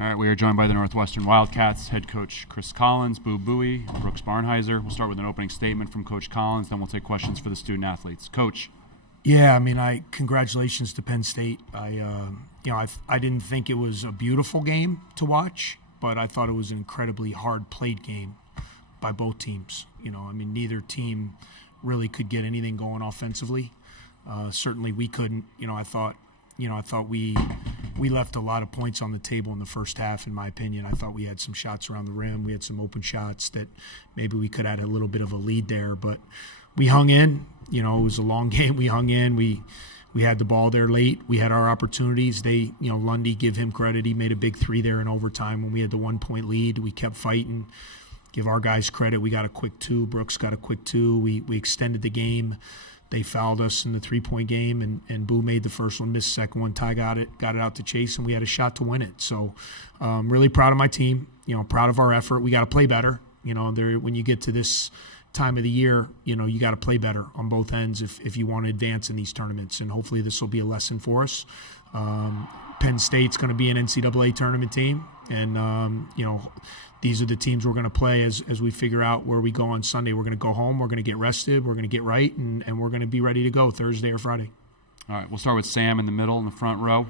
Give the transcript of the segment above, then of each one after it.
All right, we are joined by the Northwestern Wildcats head coach Chris Collins, Boo Buie, Brooks Barnhizer. We'll start with an opening statement from Coach Collins, then we'll take questions for the student athletes. Coach. Yeah, I mean, congratulations to Penn State. I didn't think it was a beautiful game to watch, but I thought it was an incredibly hard played game by both teams. Neither team really could get anything going offensively. Certainly, we couldn't. I thought we left a lot of points on the table in the first half, in my opinion. I thought we had some shots around the rim. We had some open shots that maybe we could add a little bit of a lead there, but we hung in. It was a long game. We hung in. We had the ball there late. We had our opportunities. Lundy, give him credit. He made a big three there in overtime when we had the 1-point lead. We kept fighting. Give our guys credit. We got a quick two. Brooks got a quick two. We extended the game. They fouled us in the 3-point game, and Boo made the first one, missed the second one. Ty got it out to Chase, and we had a shot to win it. So really proud of my team, proud of our effort. We got to play better. When you get to this time of the year, you got to play better on both ends if you want to advance in these tournaments, and hopefully this will be a lesson for us. Penn State's going to be an NCAA tournament team, and these are the teams we're going to play as we figure out where we go on Sunday. We're going to go home, we're going to get rested, we're going to get right, and we're going to be ready to go Thursday or Friday. All right, we'll start with Sam in the middle in the front row.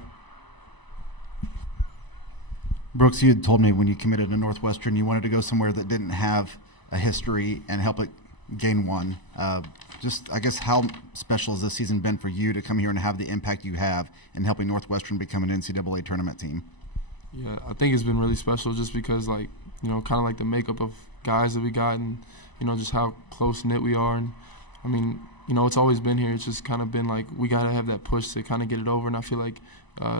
Brooks, you had told me when you committed to Northwestern you wanted to go somewhere that didn't have a history and help it gain one. I guess, how special has this season been for you to come here and have the impact you have in helping Northwestern become an NCAA tournament team? Yeah, I think it's been really special just because, kind of like the makeup of guys that we got and, just how close-knit we are. And, it's always been here. It's just kind of been like we got to have that push to kind of get it over. And I feel like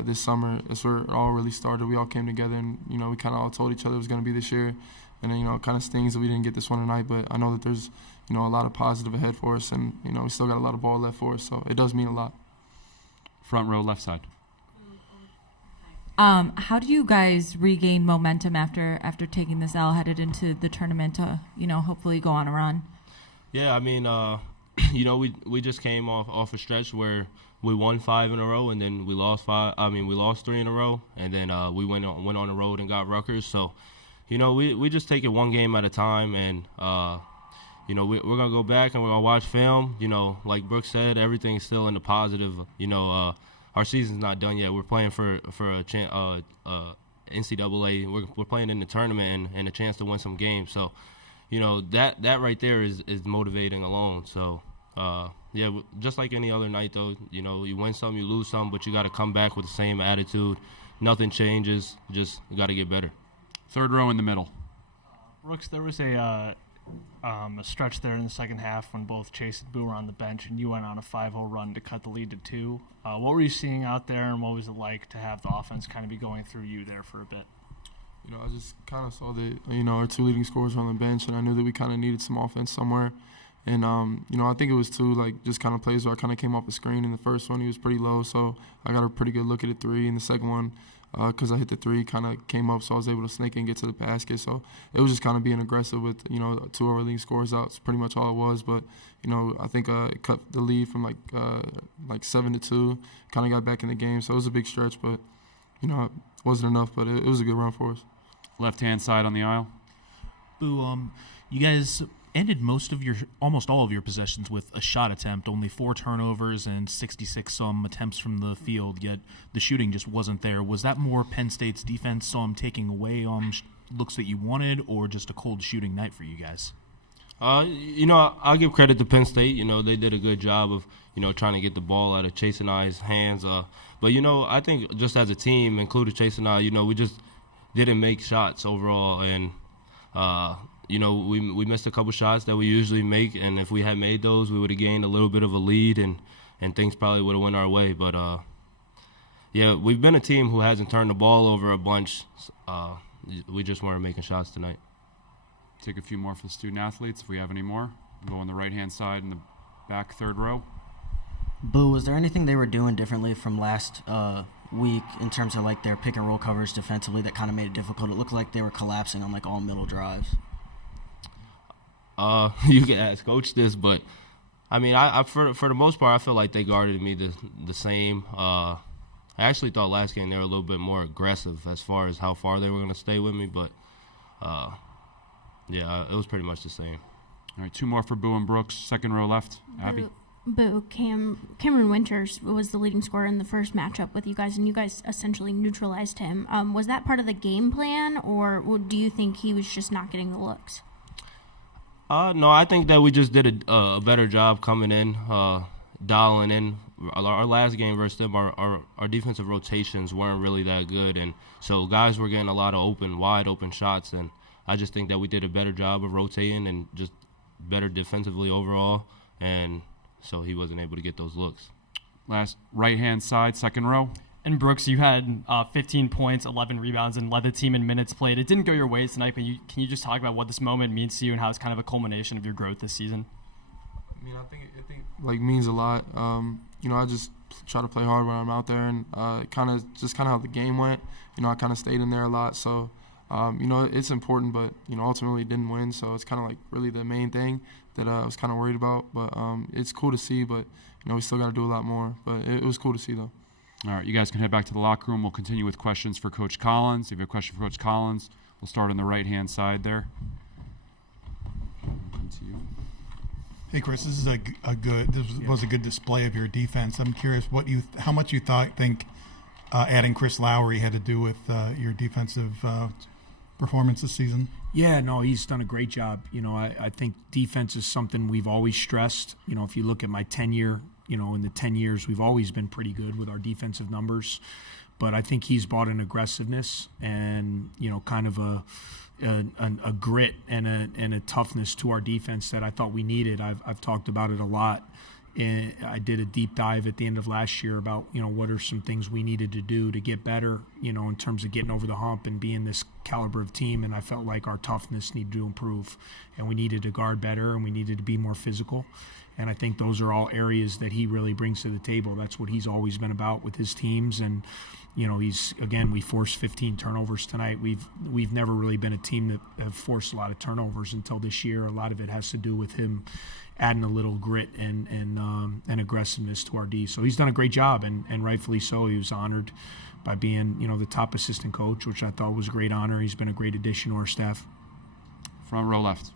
this summer, that's where it all really started. We all came together and, we kind of all told each other it was going to be this year. And then, it kind of stings that we didn't get this one tonight. But I know that there's, a lot of positive ahead for us. And, we still got a lot of ball left for us. So it does mean a lot. Front row, left side. How do you guys regain momentum after taking this L headed into the tournament to, hopefully go on a run? Yeah, we just came off a stretch where we won 5 in a row and then we lost 3 in a row, and then we went on the road and got Rutgers. So, we just take it one game at a time, and we're gonna go back and we're gonna watch film. Like Brooks said, everything's still in the positive. Our season's not done yet. We're playing for a NCAA. We're playing in the tournament and a chance to win some games. So, that right there is motivating alone. So, just like any other night, though, you win some, you lose some, but you got to come back with the same attitude. Nothing changes. Just got to get better. Third row in the middle. Brooks, there was a stretch there in the second half when both Chase and Boo were on the bench, and you went on a 5-0 run to cut the lead to 2. What were you seeing out there, and what was it like to have the offense kind of be going through you there for a bit? I just kind of saw that, our 2 leading scorers were on the bench, and I knew that we kind of needed some offense somewhere. And, I think it was 2, just kind of plays where I kind of came off the screen. In the first one, he was pretty low, so I got a pretty good look at the 3. In the second one, because I hit the 3, kind of came up, so I was able to snake and get to the basket. So it was just kind of being aggressive with, 2 of our leading scorers out. It's pretty much all it was. But, I think it cut the lead from, 7-2, kind of got back in the game. So it was a big stretch, but, it wasn't enough. But it was a good run for us. Left-hand side on the aisle. Boo, you guys ended almost all of your possessions with a shot attempt, only 4 turnovers and 66 some attempts from the field, yet the shooting just wasn't there. Was that more Penn State's defense taking away looks that you wanted, or just a cold shooting night for you guys? I'll give credit to Penn State. They did a good job of, trying to get the ball out of Chase and I's hands. But, I think just as a team, including Chase and I, we just didn't make shots overall. And, we missed a couple shots that we usually make. And if we had made those, we would have gained a little bit of a lead and things probably would have went our way. But, we've been a team who hasn't turned the ball over a bunch. We just weren't making shots tonight. Take a few more for the student athletes if we have any more. We'll go on the right-hand side in the back third row. Boo, was there anything they were doing differently from last week in terms of their pick and roll coverage defensively that kind of made it difficult? It looked like they were collapsing on all middle drives. You can ask Coach this, but I for the most part, I feel like they guarded me the same. I actually thought last game they were a little bit more aggressive as far as how far they were going to stay with me, but yeah, it was pretty much the same. All right, 2 more for Boo and Brooks. Second row left. Abby. Boo, Cameron Winters was the leading scorer in the first matchup with you guys, and you guys essentially neutralized him. Was that part of the game plan, or do you think he was just not getting the looks? No, I think that we just did a better job coming in, dialing in. Our last game versus them, our defensive rotations weren't really that good, and so guys were getting a lot of wide open shots, and I just think that we did a better job of rotating and just better defensively overall, and so he wasn't able to get those looks. Last right-hand side, second row. And Brooks, you had 15 points, 11 rebounds, and led the team in minutes played. It didn't go your way tonight, but can you just talk about what this moment means to you and how it's kind of a culmination of your growth this season? I mean, I think like means a lot. I just try to play hard when I'm out there, and kind of how the game went. I kind of stayed in there a lot, so it's important. But ultimately didn't win, so it's kind of like really the main thing that I was kind of worried about. But it's cool to see, but we still got to do a lot more. But it was cool to see though. All right, you guys can head back to the locker room. We'll continue with questions for Coach Collins. If you have a question for Coach Collins, we'll start on the right-hand side there. To you. Hey, Chris, this is was a good display of your defense. I'm curious how much you think adding Chris Lowry had to do with your defensive performance this season. Yeah, no, he's done a great job. I think defense is something we've always stressed. If you look at my tenure, in the 10 years, we've always been pretty good with our defensive numbers. But I think he's brought an aggressiveness and, kind of a grit and a toughness to our defense that I thought we needed. I've talked about it a lot. And I did a deep dive at the end of last year about, what are some things we needed to do to get better, in terms of getting over the hump and being this caliber of team. And I felt like our toughness needed to improve, and we needed to guard better, and we needed to be more physical. And I think those are all areas that he really brings to the table. That's what he's always been about with his teams. And, we forced 15 turnovers tonight. We've never really been a team that have forced a lot of turnovers until this year. A lot of it has to do with him adding a little grit and aggressiveness to our D. So he's done a great job, and rightfully so. He was honored by being, the top assistant coach, which I thought was a great honor. He's been a great addition to our staff. Front row left.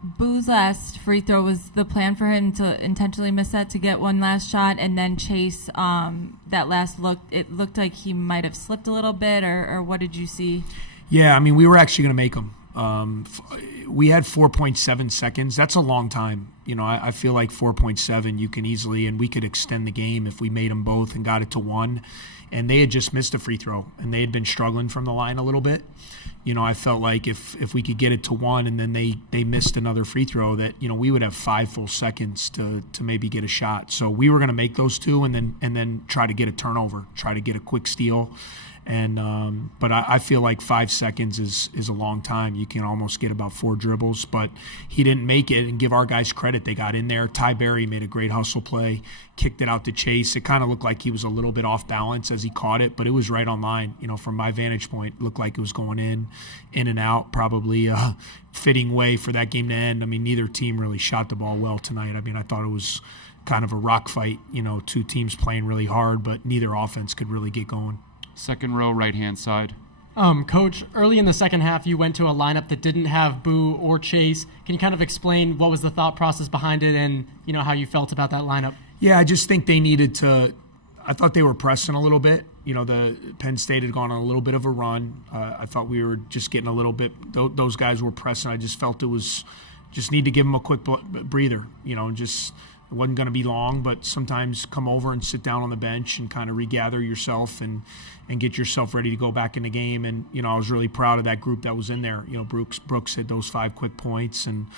Boo's last free throw, was the plan for him to intentionally miss that to get one last shot, and then Chase, that last look, it looked like he might have slipped a little bit, or what did you see? Yeah, we were actually going to make them. We had 4.7 seconds. That's a long time. I feel like 4.7 you can easily, and we could extend the game if we made them both and got it to 1. And they had just missed a free throw, and they had been struggling from the line a little bit. I felt like if we could get it to 1 and then they missed another free throw, that we would have 5 full seconds to maybe get a shot. So we were going to make those 2 and then try to get a turnover, try to get a quick steal. And but I feel like 5 seconds is a long time. You can almost get about 4 dribbles, but he didn't make it. And give our guys credit, they got in there. Ty Berry made a great hustle play, kicked it out to Chase. It kind of looked like he was a little bit off balance as he caught it, but it was right on line. From my vantage point, it looked like it was going in and out, probably a fitting way for that game to end. Neither team really shot the ball well tonight. I thought it was kind of a rock fight, 2 teams playing really hard, but neither offense could really get going. Second row, right-hand side. Coach, early in the second half, you went to a lineup that didn't have Boo or Chase. Can you kind of explain what was the thought process behind it and, how you felt about that lineup? Yeah, I just think they needed to – I thought they were pressing a little bit. The Penn State had gone on a little bit of a run. I thought we were just getting a little bit – those guys were pressing. I just felt it was – just need to give them a quick breather, just – it wasn't going to be long, but sometimes come over and sit down on the bench and kind of regather yourself and get yourself ready to go back in the game. And, I was really proud of that group that was in there. Brooks had those 5 quick points. And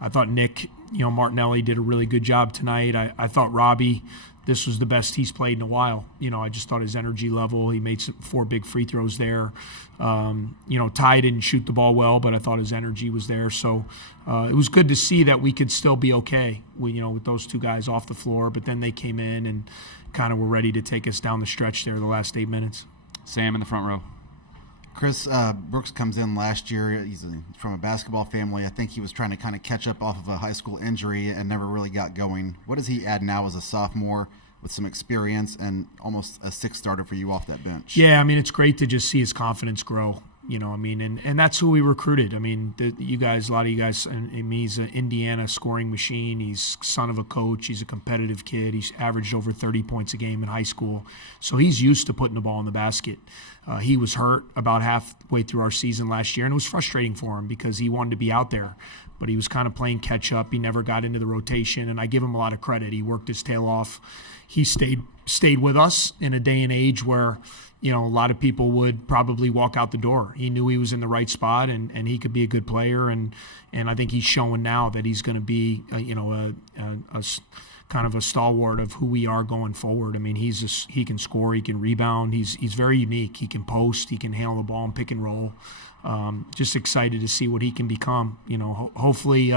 I thought Nick, Martinelli did a really good job tonight. I thought Robbie, this was the best he's played in a while. I just thought his energy level, he made 4 big free throws there. Ty didn't shoot the ball well, but I thought his energy was there. So it was good to see that we could still be okay with those 2 guys off the floor. But then they came in and kind of were ready to take us down the stretch there the last 8 minutes. Sam in the front row. Chris, Brooks comes in last year. He's from a basketball family. I think he was trying to kind of catch up off of a high school injury and never really got going. What does he add now as a sophomore with some experience and almost a sixth starter for you off that bench. Yeah, I mean, it's great to just see his confidence grow. You know, I mean, and that's who we recruited. I mean, you guys, a lot of you guys, and he's an Indiana scoring machine. He's son of a coach. He's a competitive kid. He's averaged over 30 points a game in high school. So he's used to putting the ball in the basket. He was hurt about halfway through our season last year, and it was frustrating for him because he wanted to be out there. But he was kind of playing catch up. He never got into the rotation, and I give him a lot of credit. He worked his tail off. He stayed with us in a day and age where, you know, a lot of people would probably walk out the door. He knew he was in the right spot, and he could be a good player. And I think he's showing now that he's going to be, a kind of a stalwart of who we are going forward. I mean, he can score, he can rebound. He's very unique. He can post, he can handle the ball and pick and roll. Just excited to see what he can become. You know, hopefully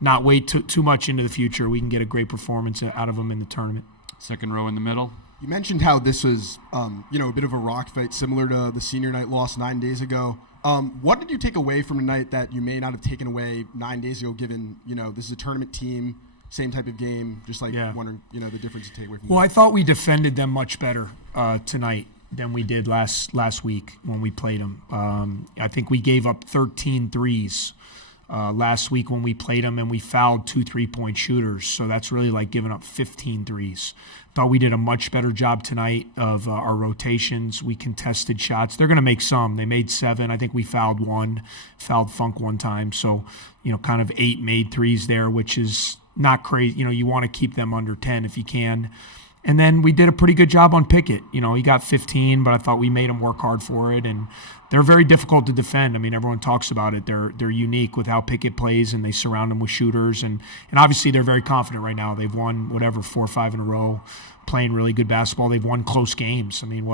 not wait too much into the future. We can get a great performance out of him in the tournament. Second row in the middle. You mentioned how this was, a bit of a rock fight, similar to the senior night loss 9 days ago. What did you take away from tonight that you may not have taken away 9 days ago, given, this is a tournament team, same type of game, just like wondering, the difference you take away from Well, I thought we defended them much better tonight than we did last week when we played them. I think we gave up 13 threes last week when we played them, and we fouled 2 3-point shooters. So that's really like giving up 15 threes. Thought we did a much better job tonight of our rotations. We contested shots. They're going to make some. They made 7. I think we fouled 1, fouled Funk 1 time. So, kind of 8 made threes there, which is not crazy. You want to keep them under 10 if you can. And then we did a pretty good job on Pickett. He got 15, but I thought we made him work hard for it. And they're very difficult to defend. I mean, everyone talks about it. They're unique with how Pickett plays, and they surround him with shooters. And obviously they're very confident right now. They've won 4 or 5 in a row, playing really good basketball. They've won close games. I mean,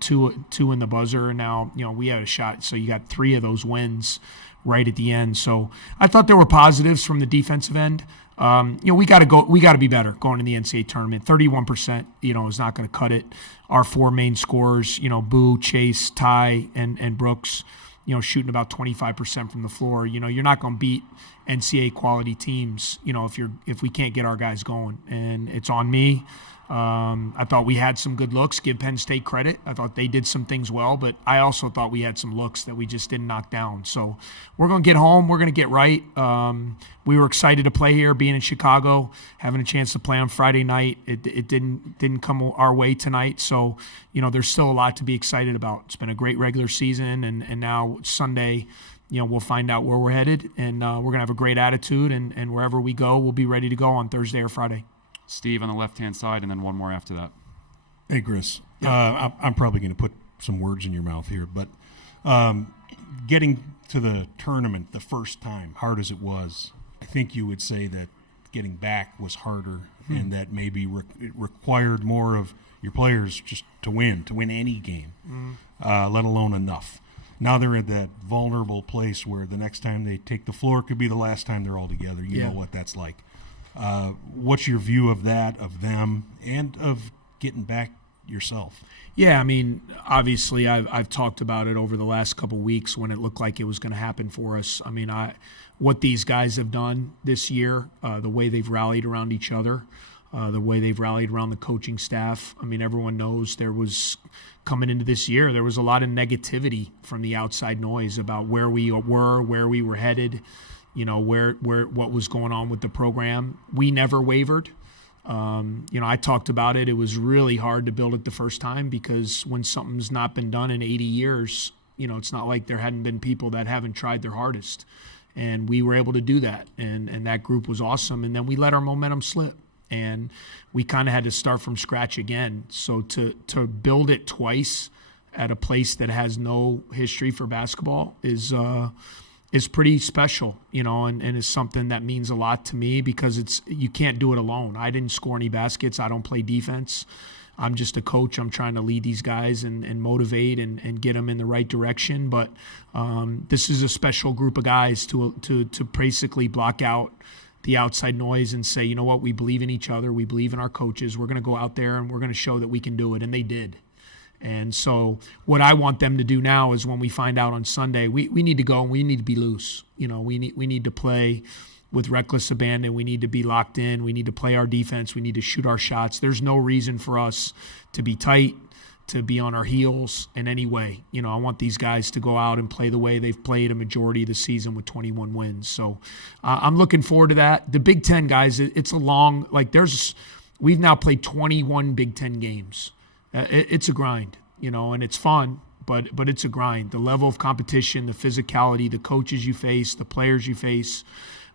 two in the buzzer, and now we had a shot. So you got 3 of those wins right at the end. So I thought there were positives from the defensive end. We got to be better going in the NCAA tournament. 31%, is not going to cut it. Our 4 main scorers, Boo, Chase, Ty, and Brooks, shooting about 25% from the floor. You're not going to beat NCAA quality teams, if we can't get our guys going. And it's on me. I thought we had some good looks. Give Penn State credit. I thought they did some things well, but I also thought we had some looks that we just didn't knock down. So we're going to get home. We're going to get right. We were excited to play here, being in Chicago, having a chance to play on Friday night. It didn't come our way tonight. So, there's still a lot to be excited about. It's been a great regular season, and now Sunday, we'll find out where we're headed, and we're going to have a great attitude, and wherever we go, we'll be ready to go on Thursday or Friday. Steve on the left-hand side, and then one more after that. Hey, Chris. I'm probably going to put some words in your mouth here, but getting to the tournament the first time, hard as it was, I think you would say that getting back was harder and that maybe it required more of your players just to win any game, let alone enough. Now they're at that vulnerable place where the next time they take the floor could be the last time they're all together. You know what that's like. What's your view of that, of them, and of getting back yourself? Yeah, I mean, obviously I've talked about it over the last couple of weeks when it looked like it was going to happen for us. I mean, what these guys have done this year, the way they've rallied around each other, the way they've rallied around the coaching staff. I mean, everyone knows coming into this year, there was a lot of negativity from the outside noise about where we were, where we were headed, what was going on with the program. We never wavered. I talked about it. It was really hard to build it the first time because when something's not been done in 80 years, it's not like there hadn't been people that haven't tried their hardest. And we were able to do that. And that group was awesome. And then we let our momentum slip. And we kind of had to start from scratch again. So to build it twice at a place that has no history for basketball is pretty special, and is something that means a lot to me because you can't do it alone. I didn't score any baskets. I don't play defense. I'm just a coach. I'm trying to lead these guys and motivate and get them in the right direction. But this is a special group of guys to basically block out the outside noise and say, you know what, we believe in each other. We believe in our coaches. We're going to go out there and we're going to show that we can do it. And they did. And so what I want them to do now is when we find out on Sunday, we need to go and we need to be loose. We need to play with reckless abandon. We need to be locked in. We need to play our defense. We need to shoot our shots. There's no reason for us to be tight, to be on our heels in any way. You know, I want these guys to go out and play the way they've played a majority of the season with 21 wins. So I'm looking forward to that. The Big Ten, guys, it's a long, we've now played 21 Big Ten games. It's a grind, you know, and it's fun, but it's a grind. The level of competition, the physicality, the coaches you face, the players you face,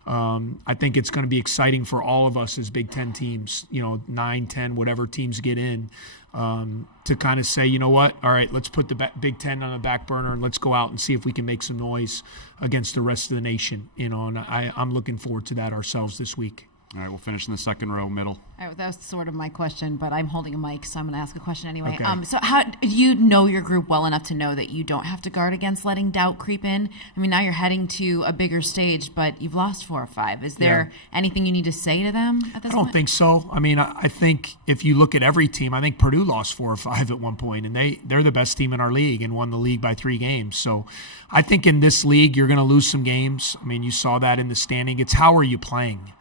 I think it's going to be exciting for all of us as Big Ten teams, you know, 9, 10, whatever teams get in, to kind of say, you know what, all right, let's put the Big Ten on the back burner and let's go out and see if we can make some noise against the rest of the nation, you know, and I'm looking forward to that ourselves this week. All right, we'll finish in the second row, middle. All right, that was sort of my question, but I'm holding a mic, so I'm going to ask a question anyway. Okay. So how do you know your group well enough to know that you don't have to guard against letting doubt creep in? I mean, now you're heading to a bigger stage, but you've lost 4 or 5. Is there anything you need to say to them at this point? I don't think so. I mean, I think if you look at every team, I think Purdue lost 4 or 5 at one point, and they're the best team in our league and won the league by 3 games. So I think in this league, you're going to lose some games. I mean, you saw that in the standing. It's how are you playing?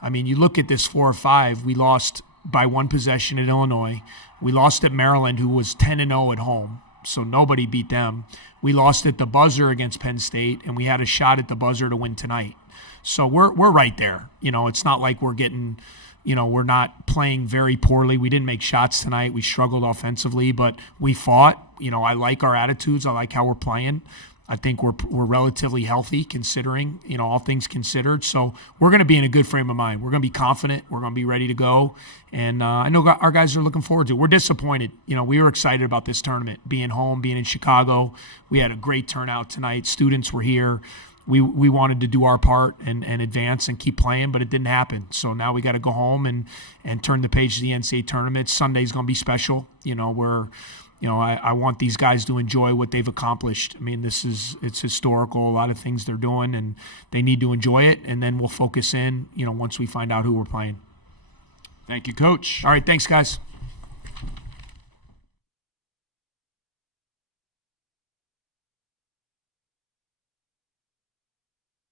I mean, you look at this 4 or 5, we lost by 1 possession at Illinois. We lost at Maryland, who was 10-0 at home, so nobody beat them. We lost at the buzzer against Penn State, and we had a shot at the buzzer to win tonight. So we're right there. You know, it's not like we're getting, you know, we're not playing very poorly. We didn't make shots tonight. We struggled offensively, but we fought. You know, I like our attitudes. I like how we're playing. I think we're relatively healthy considering, you know, all things considered. So we're going to be in a good frame of mind. We're going to be confident. We're going to be ready to go. And I know our guys are looking forward to it. We're disappointed. You know, we were excited about this tournament, being home, being in Chicago. We had a great turnout tonight. Students were here. We wanted to do our part and advance and keep playing, but it didn't happen. So now we got to go home and turn the page to the NCAA tournament. Sunday's going to be special. You know, I want these guys to enjoy what they've accomplished. I mean, it's historical, a lot of things they're doing, and they need to enjoy it, and then we'll focus in, you know, once we find out who we're playing. Thank you, Coach. All right, thanks, guys.